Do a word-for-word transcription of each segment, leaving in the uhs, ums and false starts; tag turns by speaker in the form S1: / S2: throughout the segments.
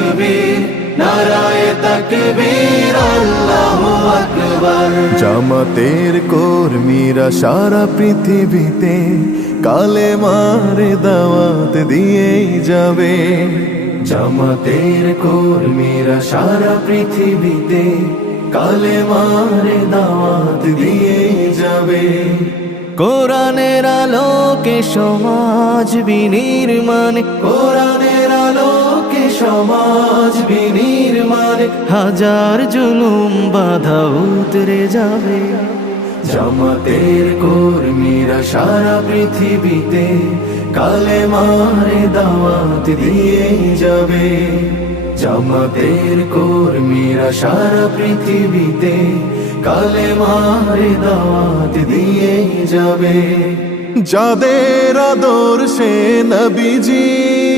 S1: তাকবীর নারায়ে তাকবীর আল্লাহু আকবার।
S2: জামাতের কর্মীরা সারা পৃথিবীতে কালেমার দাওয়াত দিয়েই যাবে। জামাতের কর্মীরা সারা পৃথিবীতে কালেমার দাওয়াত দিয়েই যাবে।
S1: কোরআনের আলোকে সমাজ বিনির্মাণ, কোরআনের আলোকে সমাজ বিনির্মাণ, হাজার জুলুম বাধা উতরে যাবে।
S2: জামাতের কর্মীরা সারা পৃথিবীতে কালেমার দাওয়াত দিয়েই যাবে। জামাতের কর্মীরা সারা পৃথিবীতে কালেমার দাওয়াত দিয়েই যাবে। যাদের আদর্শে নবীজি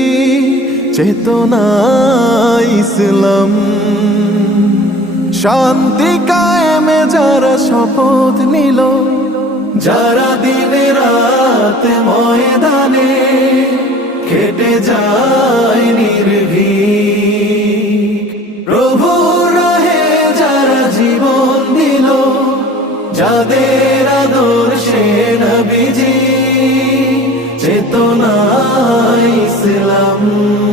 S2: চেতনা ইসলাম, শান্তি কায়েমে যারা শপথ নিল, যারা দিনে রাত ময়দানে খেটে যায় নির্ভীক, প্রভু রাহে যারা জীবন দিল, যাদের আদর্শে নবীজি চেতনা ইসলাম,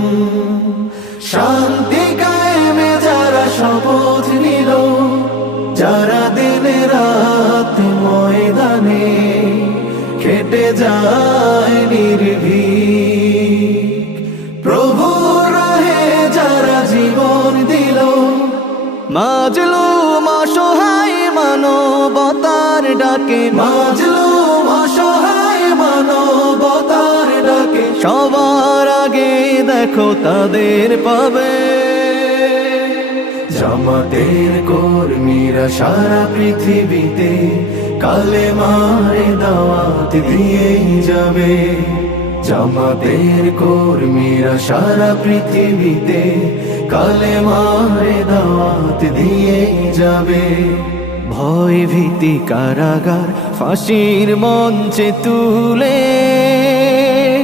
S2: শান্তি কায়েমে যারা শপথ নিল, যারা দিনে রাত ময়দানে খেটে যায় নির্ভীক, প্রভু রাহে যারা জীবন দিল,
S1: মাজলুম অসহায় মানবতার ডাকে,
S2: মাজলুম অসহায় মানবতার ডাকে,
S1: সবার আগে দেখো তাদের পাবে।
S2: জামাতের কর্মীরা সারা পৃথিবীতে কালেমার দাওয়াত দিয়েই যাবে। জামাতের কর্মীরা সারা পৃথিবীতে কালেমার দাওয়াত দিয়েই যাবে।
S1: ভয় ভীতি কারাগার ফাঁসির মঞ্চে তুলে,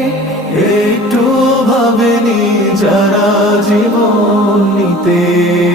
S2: একটু ভাবেনি যারা জীবন নিতে